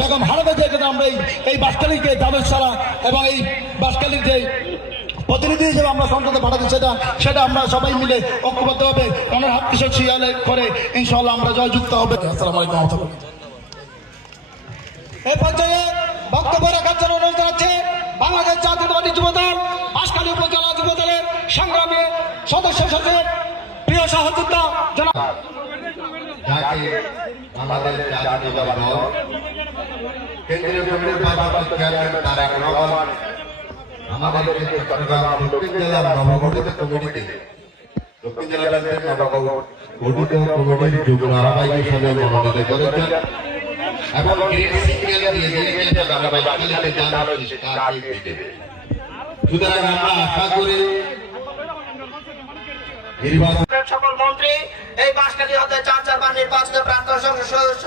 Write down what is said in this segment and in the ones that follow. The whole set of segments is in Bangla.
বেগম হারাদা জায়গাতে আমরা এই বাসকালীকে জাভেদ সারা এবং এই বাসকালীর যে প্রতিনিধি হিসেবে আমরা সংসদে পাঠাতে সেটা সেটা আমরা সবাই মিলে ঐক্যবদ্ধ হবে। মনের হাত কিশোর শিয়ালে করে ইনশাল্লাহ আমরা জয়যুক্ত হবে। আসসালামু আলাইকুম রহমতুল্লাহ। এই পর্যায়ে বক্তব্য রাখার জন্য অনুরোধ জানাচ্ছে, বাংলাদেশ জাতীয়তাবাদী যুবদল বাঁশখালী উপজেলা যুবদলের সংগ্রামী সদস্য সচিব, প্রিয় সহযোদ্ধা, জনাব আমাদের জাতীয় দল কেন্দ্রীয় কমিটির ভারপ্রাপ্ত চেয়ারম্যান তারেক রহমান, আমাদের চট্টগ্রাম দক্ষিণ জেলার নবগঠিত কমিটিতে নির্বাচন সকল মন্ত্রী, এই বাঁশখালী হতে চার চারবার নির্বাচিত প্রাক্তন সংসদ সদস্য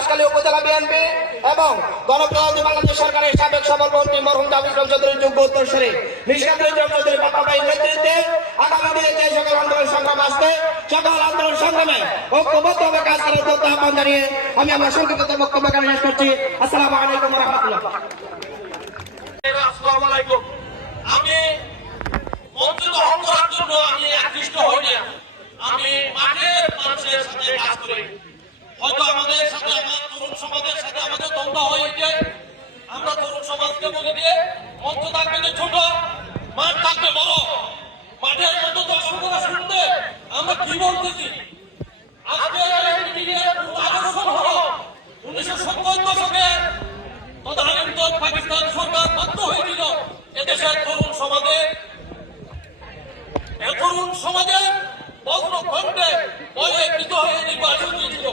বাঁশখালী উপজেলা বিএনপি এবং গণপ্রজাতন্ত্রী বাংলাদেশ সরকারের সাবেক সফল মন্ত্রী মরহুম জাবির চৌধুরীর যোগ্য উত্তরসূরি ইসলাম চৌধুরী ভাইয়ের নেতৃত্বে আগামী দিনে যে সকল আন্দোলন সংগ্রাম আসবে, সকল আন্দোলন সংগ্রামে ঐক্যবদ্ধভাবে কাজ করার প্রত্যয় আহ্বান জানিয়ে আমি আমার সংক্ষিপ্ত বক্তব্য এখানে শেষ করছি। আসসালামু আলাইকুম রহমতুল্লাহ আসসালামু আমি মন্ত্রিত হন করার জন্য আমি আকৃষ্ট হই না আমি মাঠের মানুষের সাথে কাজ করি। হয়তো আমাদের সাথে লম্বা হয়ে উঠে আমরা তরুণ সমাজকে বলে দিয়ে মঞ্চ থাকবে ছোট, মাঠ থাকবে বড়। মাঠের মতো দর্শকরা আমরা কি বলতেছি? আজকে মিডিয়ার আকর্ষণ হলো। উনিশশো সত্তর দশকে তদানীন্তন পাকিস্তান সরকার বাধ্য হয়েছিল এদেশের তরুণ সমাজে। তরুণ সমাজে ভগ্ন খণ্ডে বয়ে বিদ্রোহে নির্বাচন দিয়েছিল।